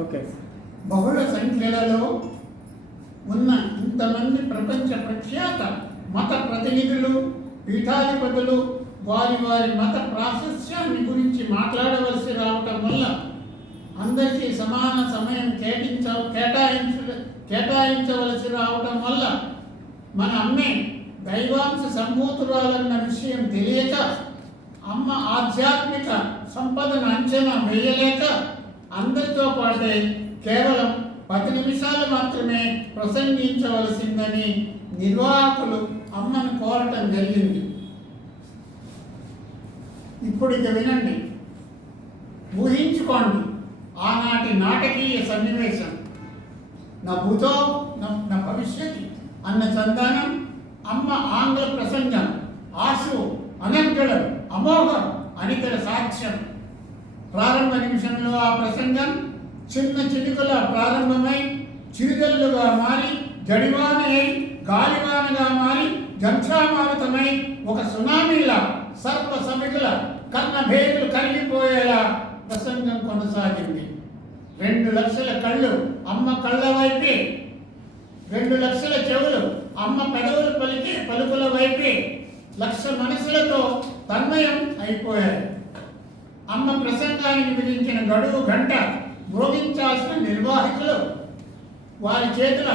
Okay. బహుళ సంఖ్యలలో ఉన్న ఇంతమంది ప్రపంచ ప్రఖ్యాత మత ప్రతినిధులు, పీఠాధిపతులు వారి వారి మత ప్రాశస్యాన్ని గురించి మాట్లాడవలసి రావటం వల్ల అందరికీ సమాన సమయం కేటాయించవలసి రావటం వల్ల మన అమ్మే దైవాంశ సంభూతురాలన్న విషయం తెలియక, అమ్మ ఆధ్యాత్మిక సంపదను అంచనా వేయలేక అందరితో పాటే కేవలం 10 నిమిషాలు మాత్రమే ప్రసంగించవలసిందని నిర్వాహకులు అమ్మను కోరటం జరిగింది. ఇప్పుడు ఇక వినండి, ఊహించుకోండి ఆనాటి నాటకీయ సన్నివేశం. నా భూతో నా భవిష్యత్ అన్న సంధానం, అమ్మ ఆంగ్ల ప్రసంగం, ఆశు అనర్గళం, అమోఘం, అనితర సాక్ష్యం. ప్రారంభ నిమిషంలో ఆ ప్రసంగం చిన్న చినుకుల ప్రారంభమై చిరుజల్లుగా మారి జడివాన అయి గాలివానగా మారి జంఛామారుతమై ఒక సునామీలా సర్వ సమికుల కన్న భేదులు కరిగిపోయేలా ప్రసంగం కొనసాగింది. 2 లక్షల కళ్ళు అమ్మ కళ్ళ వైపే, 2 లక్షల చెవులు అమ్మ పెదవులు పలికే పలుకుల వైపే, 1,00,000 మనసులతో తన్మయం అయిపోయాయి. అమ్మ ప్రసంగానికి విధించిన గడువు గంట మ్రోగించాల్సిన నిర్వాహకులు వారి చేతులు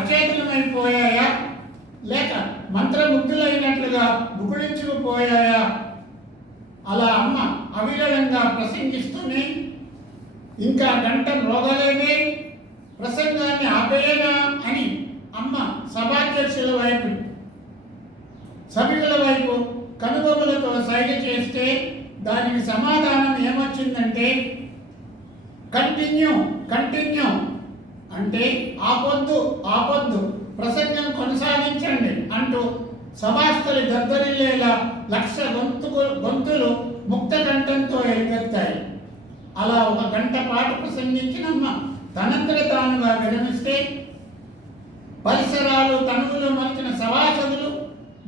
అచేతనమైపోయాయా లేక మంత్రముగ్ధులైనట్లుగా బుకుడించుకుపోయాయా? అలా అమ్మ అవిరళంగా ప్రసంగిస్తూనే ఇంకా గంట మ్రోగలేదే, ప్రసంగాన్ని ఆపేయనా అని అమ్మ సభాధ్యక్షుల వైపు సభ్యుల వైపు కనుబొమ్మలతో సైగ చేస్తే దానికి సమాధానం ఏమొచ్చిందంటే కంటిన్యూ అంటే ఆపొద్దు ప్రసంగం కొనసాగించండి అంటూ సభాస్థలి దద్దరిల్లేలా 1,00,000 గొంతులు ముక్త కంఠంతో ఎలుగెత్తాయి. అలా 1 గంట పాటు ప్రసంగించినమ్మ తనంతట తానుగా విరమిస్తే పరిసరాలు తనువులు మలిచిన సభాసదులు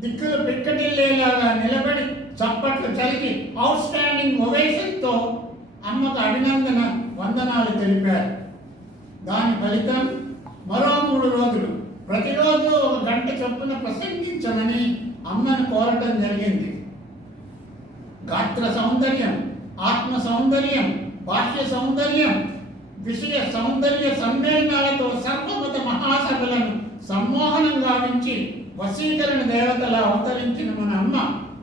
దిక్కులు పిక్కటిల్లేలాగా నిలబడి చప్పట్లు చలికి అవుట్ స్టాండింగ్ ఒవేషన్తో అమ్మకు అభినందన వందనాలు తెలిపారు. దాని ఫలితం మరో 3 రోజులు ప్రతిరోజు 1 గంట చొప్పున ప్రసంగించమని అమ్మను కోరటం జరిగింది. గాత్ర సౌందర్యం, ఆత్మ సౌందర్యం, బాహ్య సౌందర్యం, విషయ సౌందర్య సమ్మేళనాలతో సర్వమత మహాసభలను సమ్మోహనం గావించి వశీకరణ దేవతలా అవతరించిన మన అమ్మ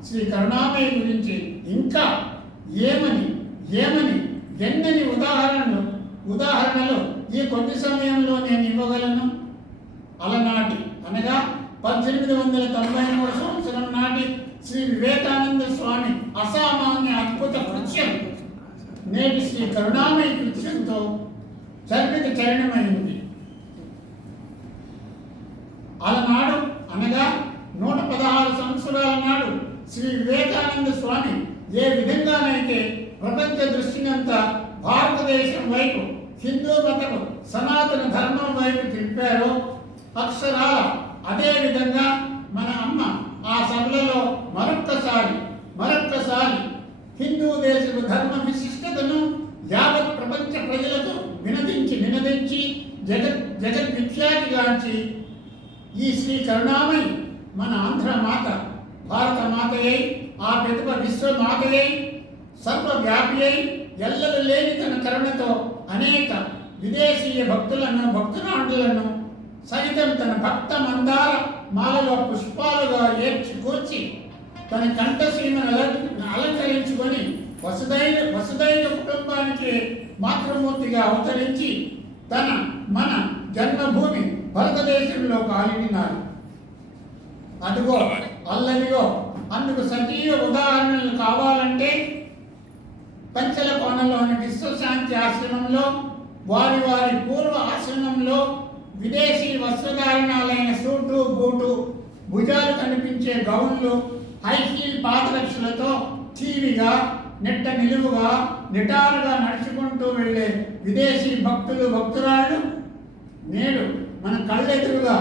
శ్రీ కరుణామయ్య గురించి ఇంకా ఏమని ఎన్నని ఉదాహరణలు ఈ కొద్ది సమయంలో నేను ఇవ్వగలను. అలనాటి అనగా 1893 సంవత్సరం నాటి శ్రీ వివేకానంద స్వామి అసామాన్య అద్భుత కృత్యం నేటి శ్రీ కరుణామయ్య కృత్యంతో చరణమైంది. అలనాడు అనగా 116 సంవత్సరాల నాడు శ్రీ వివేకానంద స్వామి ఏ విధంగానైతే ప్రపంచ దృష్టినంతా భారతదేశం వైపు, హిందూ మతము సనాతన ధర్మం వైపు తిప్పారో అక్షరాల అదే విధంగా మన అమ్మ ఆ సభలలో మరొక్కసారి హిందూ దేశపు ధర్మ విశిష్టతను యావత్ ప్రపంచ ప్రజలకు వినదించి జగద్విఖ్యాతిగాంచి ఈ శ్రీ కరుణామయి మన ఆంధ్ర మాత, భారత మాతయై, ఆ ప్రతిభ విశ్వమాతయై, సర్వవ్యాపియై, ఎల్లలు లేని తన కరుణతో అనేక విదేశీయ భక్తురాండులను సైతం తన భక్త మందార మాలలో పుష్పాలుగా కూర్చి తన కంఠసీమను అలంకరించుకొని వసుదైక కుటుంబానికి మాతృమూర్తిగా అవతరించి మన జన్మభూమి భారతదేశంలో కాలిడినారు. అదిగో అల్లదిగో అందుకు సజీవ ఉదాహరణలు కావాలంటే పంచల కోణంలోని విశ్వశాంతి ఆశ్రమంలో వారి పూర్వ ఆశ్రమంలో విదేశీ వస్త్రధారణాలైన సూటు బూటు, భుజాలు కనిపించే గౌన్లు, హై హీల్ పాదరక్షలతో టీవీగా నెట్ట నిలువుగా నిటారుగా నడుచుకుంటూ వెళ్ళే విదేశీ భక్తురాళ్ళు నేడు మన కళ్ళెదురుగా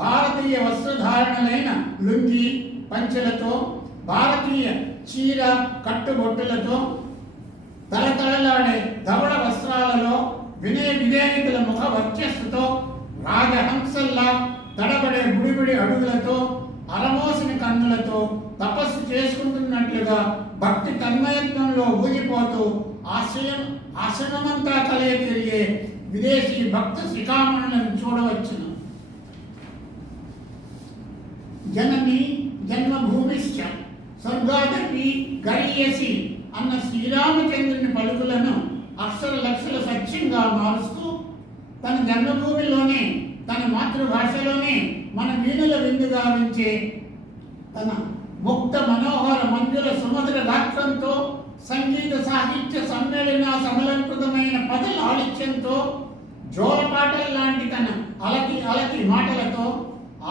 భారతీయ వస్త్రధారణలైన లుంగి పంచెలతో, భారతీయ చీర కట్టుబొట్టులతో, తలతళలాడే ధవళ వస్త్రాలలో వినయ విధేయతల ముఖ వర్చస్సుతో, రాజహంసల్లా తడబడే బుడిబుడి అడుగులతో, అరమోసిన కన్నులతో తపస్సు చేసుకుంటున్నట్లుగా భక్తి తన్మయత్వంలో ఊగిపోతూ ఆశ్రమమంతా కలయ తిరిగే విదేశీ భక్త శిఖామణులను చూడవచ్చును. జనని జన్మభూమిశ్చ స్వర్గాదపి గరీయసి అన్న శ్రీరామచంద్రుని పలుకులను అక్షర లక్షల సత్యంగా మారుస్తూ, తన జన్మభూమిలోనే తన మాతృభాషలోనే మన వీణుల విందు గావించే తన ముక్త మనోహర మంజుల సుమధుర గాత్రంతో, సంగీత సాహిత్య సమ్మేళన సమలంకృతమైన పద లాలిత్యంతో, జోలపాటల లాంటి తన అలకి మాటలతో,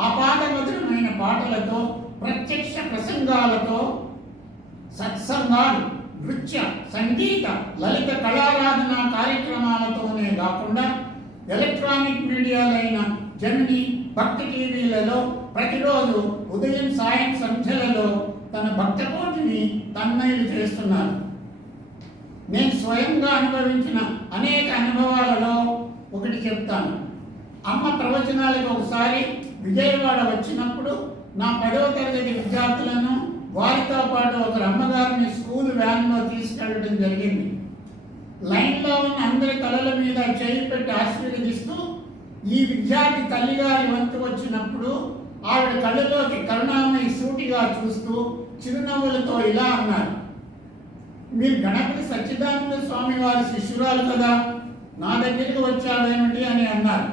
ఆపాద మధురమైన పాటలతో, ప్రత్యక్ష ప్రసంగాలతో, సత్సంగాలు, నృత్య సంగీత లలిత కళారాధన కార్యక్రమాలతోనే కాకుండా ఎలక్ట్రానిక్ మీడియాలైన జమిని, భక్తి టీవీలలో ప్రతిరోజు ఉదయం సాయం సంధ్యలలో తన భక్తకోటిని తన్మయులు చేస్తున్నారు. నేను స్వయంగా అనుభవించిన అనేక అనుభవాలలో ఒకటి చెప్తాను. అమ్మ ప్రవచనాలకు ఒకసారి విజయవాడ వచ్చినప్పుడు నా 10వ తరగతి విద్యార్థులను వారితో పాటు ఒక అమ్మగారిని స్కూల్ వ్యాన్లో తీసుకెళ్ళడం జరిగింది. లైన్లో ఉన్న అందరి తలల మీద చేయి పెట్టి ఆశీర్వదిస్తూ, ఈ విద్యార్థి తల్లిగారి వంతు వచ్చినప్పుడు ఆవిడ కళ్ళలోకి కరుణామయి సూటిగా చూస్తూ చిరునవ్వులతో ఇలా అన్నారు, మీరు గణపతి సచ్చిదానంద స్వామి వారి శిష్యురాలు కదా, నా దగ్గరికి వచ్చావేమిటి అని అన్నారు.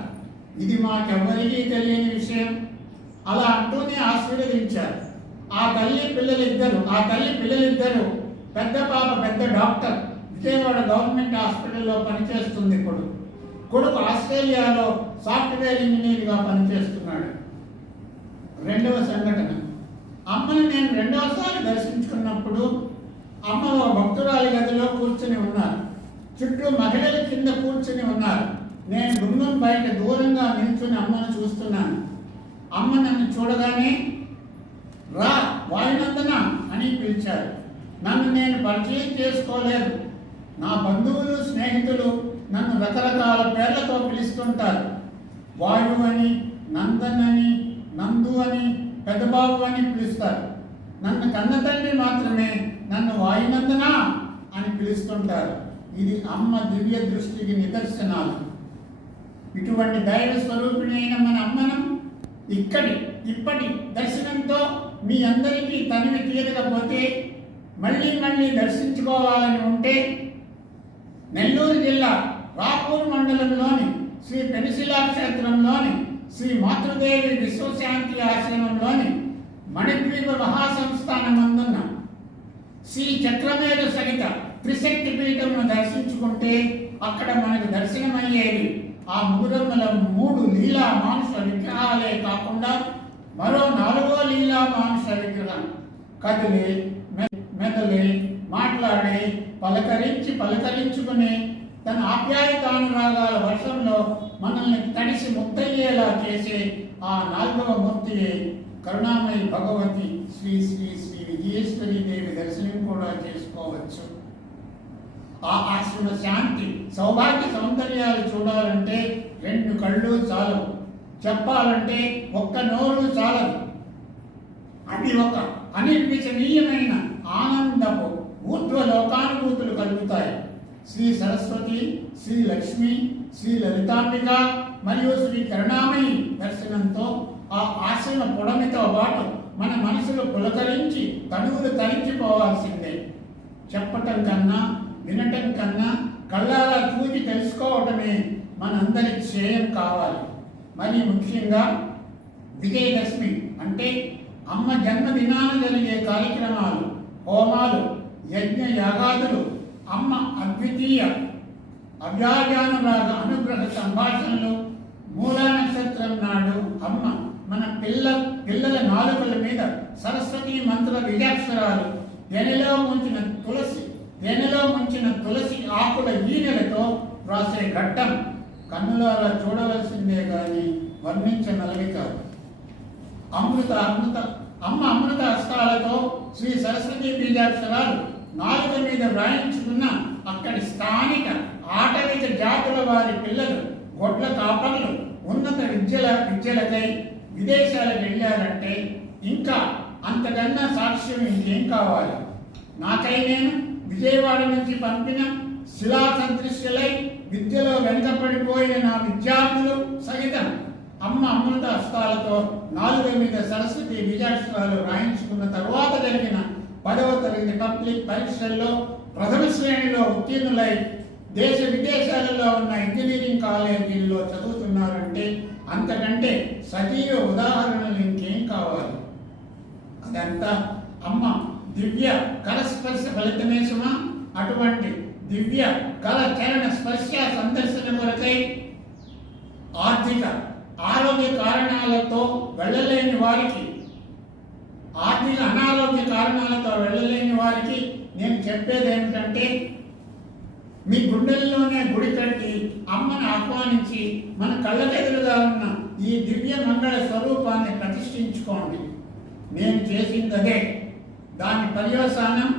ఇది మాకెవ్వరికీ తెలియని విషయం. అలా అంటూనే ఆశీర్వదించారు. ఆ తల్లి పిల్లలిద్దరూ పెద్ద పాప పెద్ద డాక్టర్, విజయవాడ గవర్నమెంట్ హాస్పిటల్లో పనిచేస్తుంది. కొడుకు ఆస్ట్రేలియాలో సాఫ్ట్వేర్ ఇంజనీర్గా పనిచేస్తున్నాడు. రెండవ సంఘటన, అమ్మని నేను రెండవసారి దర్శించుకున్నప్పుడు అమ్మ ఒక భక్తురాలి గదిలో కూర్చుని ఉన్నారు. చుట్టూ మహిళల కింద కూర్చుని ఉన్నారు. నేను గుమ్మం బయట దూరంగా నిల్చుని అమ్మను చూస్తున్నాను. అమ్మ నన్ను చూడగానే రా వాయునందన అని పిలిచారు. నన్ను నేను పరిచయం చేసుకోలేదు. నా బంధువులు స్నేహితులు నన్ను రకరకాల పేర్లతో పిలుస్తుంటారు. వాయు అని, నందన్ అని, నందు అని, పెద్దబాబు అని పిలుస్తారు. నన్ను కన్న తండ్రి మాత్రమే నన్ను వాయునందన అని పిలుస్తుంటారు. ఇది అమ్మ దివ్య దృష్టికి నిదర్శనాలు. ఇటువంటి దైవ స్వరూపిణి అయిన మన అమ్మను ఇప్పటి దర్శనంతో మీ అందరికీ తనివి తీరకపోతే, మళ్ళీ దర్శించుకోవాలని ఉంటే, నెల్లూరు జిల్లా రాపూర్ మండలంలోని శ్రీ పెనుశిలా క్షేత్రంలోని శ్రీ మాతృదేవి విశ్వశాంతి ఆశ్రమంలోని మణిద్వీప మహాసంస్థానమందున్న శ్రీ చక్రమేధ సహిత త్రిశక్తి పీఠమును దర్శించుకుంటే అక్కడ మనకు దర్శనమయ్యేది ఆ ముగురమ్మల 3 లీలా మానుష విగ్రహాలే కాకుండా మరో 4వ లీలా మానుష విగ్రహం కదిలి మెదలి మాట్లాడి పలకరించుకుని తన ఆప్యాయతానురాగాల వర్షంలో మనల్ని తడిసి ముద్దయ్యేలా చేసే ఆ 4వ మూర్తి కరుణామయి భగవతి శ్రీ శ్రీ శ్రీ విజయేశ్వరి దేవి దర్శనం కూడా చేసుకోవచ్చు. ఆ ఆశ్రమ శాంతి సౌభాగ్య సౌందర్యాలు చూడాలంటే 2 కళ్ళు చాలు, చెప్పాలంటే ఒక్క నోరు చాలదు. అది ఒక అనిర్వచనీయమైన ఆనందపు ఊర్ధ్వలోకానుభూతులు కలుగుతాయి. శ్రీ సరస్వతి, శ్రీ లక్ష్మి, శ్రీ లలితాంబిక మరియు శ్రీ కరుణామయి దర్శనంతో ఆ ఆశ్రమ పొడమితో పాటు మన మనసులు పులకరించి తనువులు తరించిపోవాల్సిందే. చెప్పటం కన్నా వినటం కన్నా కళ్ళారా చూచి తెలుసుకోవటమే మనందరి శ్రేయం కావాలి. మరి ముఖ్యంగా విజయదశమి అంటే అమ్మ జన్మదినాన జరిగే కార్యక్రమాలు, హోమాలు, యజ్ఞ యాగాదులు, అమ్మ అద్వితీయ అవ్యాజానురాగ అనుగ్రహ సంభాషణలు, మూలా నక్షత్రం నాడు అమ్మ మన పిల్లల నాలుకల మీద సరస్వతి మంత్ర బీజాక్షరాలు వెనలో ముంచిన తులసి ఆకుల ఈనెలతో రాసే ఘట్టం కన్నులారా చూడవలసిందే కానీ వర్ణించనలవి కాదు. అమ్మ అమృత హస్తాలతో శ్రీ సరస్వతి బీజాక్షరాలు నాలుక మీద వ్రాయించుకున్న అక్కడి స్థానిక ఆటవిక జాతుల వారి పిల్లలు గొడ్ల కాపర్లు ఉన్నత విద్యలకై విదేశాలకు వెళ్ళారంటే ఇంకా అంతకన్నా సాక్ష్యం ఇంకేం కావాలి? నాకై నేను విజయవాడ నుంచి పంపిన శిలా సందృశ్యులై విద్యలో వెనుకపడిపోయిన నా విద్యార్థులు సహితం అమ్మ అమృత హస్తాలతో 4 మీద సరస్వతి విజయాక్షరాలు రాయించుకున్న తరువాత జరిగిన 10వ తరగతి పబ్లిక్ పరీక్షల్లో ప్రథమ శ్రేణిలో ఉత్తీర్ణులై దేశ విదేశాలలో ఉన్న ఇంజనీరింగ్ కాలేజీల్లో చదువుతున్నారంటే అంతకంటే సజీవ ఉదాహరణలు ఇంకేం కావాలి? అదంతా అమ్మ దివ్య కరస్పర్శ ఫలితమే సుమా. అటువంటి దివ్య కల చరణ స్పర్శ సందర్శన కొరకై ఆర్థిక ఆరోగ్య కారణాలతో వెళ్ళలేని వారికి, ఆర్థిక అనారోగ్య కారణాలతో వెళ్ళలేని వారికి నేను చెప్పేది ఏమిటంటే, మీ గుండెల్లోనే గుడి కట్టి అమ్మను ఆహ్వానించి మన కళ్ళకెదురుగా ఉన్న ఈ దివ్య మంగళ స్వరూపాన్ని ప్రతిష్ఠించుకోండి. నేను చేసింది అదే. దాని పర్యవసానం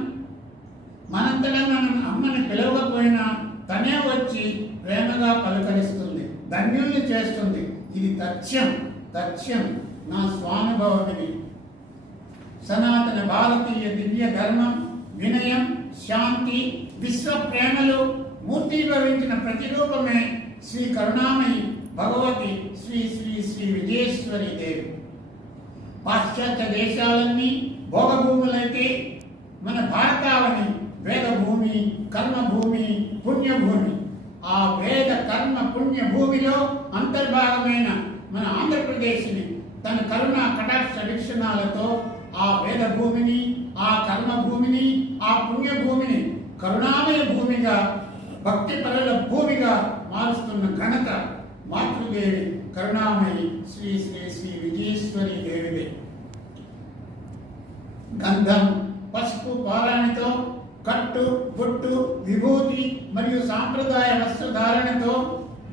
మనంతటా మనం అమ్మని పిలవకపోయినా తనే వచ్చి ప్రేమగా పలకరిస్తుంది, ధన్యుల్ని చేస్తుంది. ఇది తథ్యం నా స్వానుభవమిది. సనాతన భారతీయ దివ్య ధర్మం, వినయం, శాంతి, విశ్వ ప్రేమలు మూర్తీభవించిన ప్రతిరూపమే శ్రీ కరుణామయి భగవతి శ్రీ శ్రీ శ్రీ విజయేశ్వరి దేవి. పాశ్చాత్య దేశాలన్నీ భోగభూములైతే మన భారతావని వేదభూమి, కర్మభూమి, పుణ్యభూమి. ఆ వేద కర్మ పుణ్య భూమిలో అంతర్భాగమైన మన ఆంధ్రప్రదేశ్ని తన కరుణ కటాక్ష వీక్షణాలతో ఆ వేద భూమిని, ఆ కర్మ భూమిని, ఆ పుణ్య భూమిని కరుణామయ భూమిగా, భక్తి పరుల భూమిగా మారుస్తున్న ఘనత మాతృదేవి కరుణామయి శ్రీ శ్రీ శ్రీ విజయేశ్వరి దేవిదే. గంధం, పసుపు, పారాణితో కట్టు, బొట్టు, విభూతి మరియు సాంప్రదాయ వస్త్రధారణతో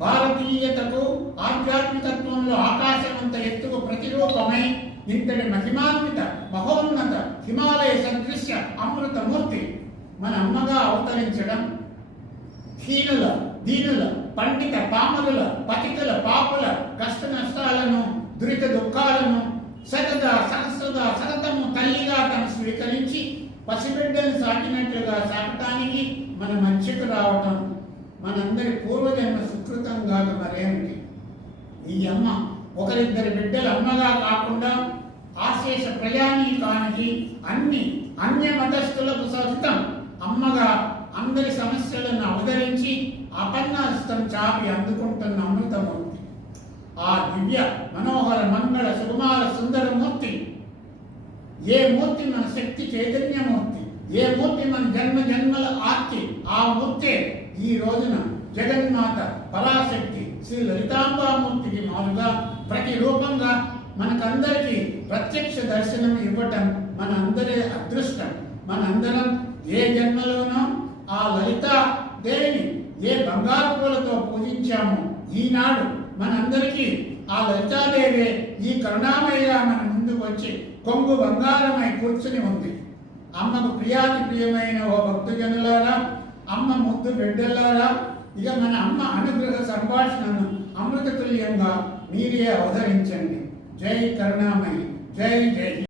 భారతీయతకు, ఆధ్యాత్మికత్వంలో ఆకాశమంత ఎత్తుకు ప్రతిరూపమై ఇంతటి మహిమాన్విత మహోన్నత హిమాలయ సదృశ్య అమృతమూర్తి మన అమ్మగా అవతరించడం హీనుల, దీనుల, పండిత పామరుల, పతితుల, పాపుల కష్ట నష్టాలను, దురిత దుఃఖాలను సతతము తల్లిగా తను స్వీకరించి పసిబిడ్డను సాకినట్లుగా సాకటానికి మన మధ్యకు రావటం మనందరి పూర్వజన్మ సుకృతం కాక మరేమిటి? ఈ అమ్మ ఒకరిద్దరి బిడ్డల అమ్మగా కాకుండా ఆశేష ప్రజానీకానికి, అన్య మతస్థులకు సహితం అమ్మగా అందరి సమస్యలను అవతరించి అపన్నాస్తం చాపి అందుకుంటున్న అమృతమూర్తి. ఆ దివ్య మనోహర మంగళ సుకుమార సుందర మూర్తి, ఏ మూర్తి మన శక్తి చైతన్యమూర్తి, ఏ మూర్తి మన జన్మ జన్మల ఆర్తి, ఆ మూర్తే ఈ రోజున జగన్మాత పరాశక్తి శ్రీ లలితాంబామూర్తికి మారుగా ప్రతి రూపంగా మనకందరికీ ప్రత్యక్ష దర్శనం ఇవ్వటం మనందరి అదృష్టం. మనందరం ఏ జన్మలోనో ఆ లలితా దేవిని ఏ బంగారు పూలతో పూజించామో ఈనాడు మనందరికీ ఆ లలితాదేవే ఈ కరుణామయ్యగా మన ముందుకు వచ్చి కొంగు బంగారమై కూర్చుని ఉంది. అమ్మకు ప్రియాతి ఓ భక్తజనులారా, అమ్మ ముద్దు బిడ్డలారా, ఇక మన అమ్మ అనుగ్రహ సంభాషణను అమృతతుల్యంగా మీరే అవతరించండి. జై కరుణామయి, జై జై.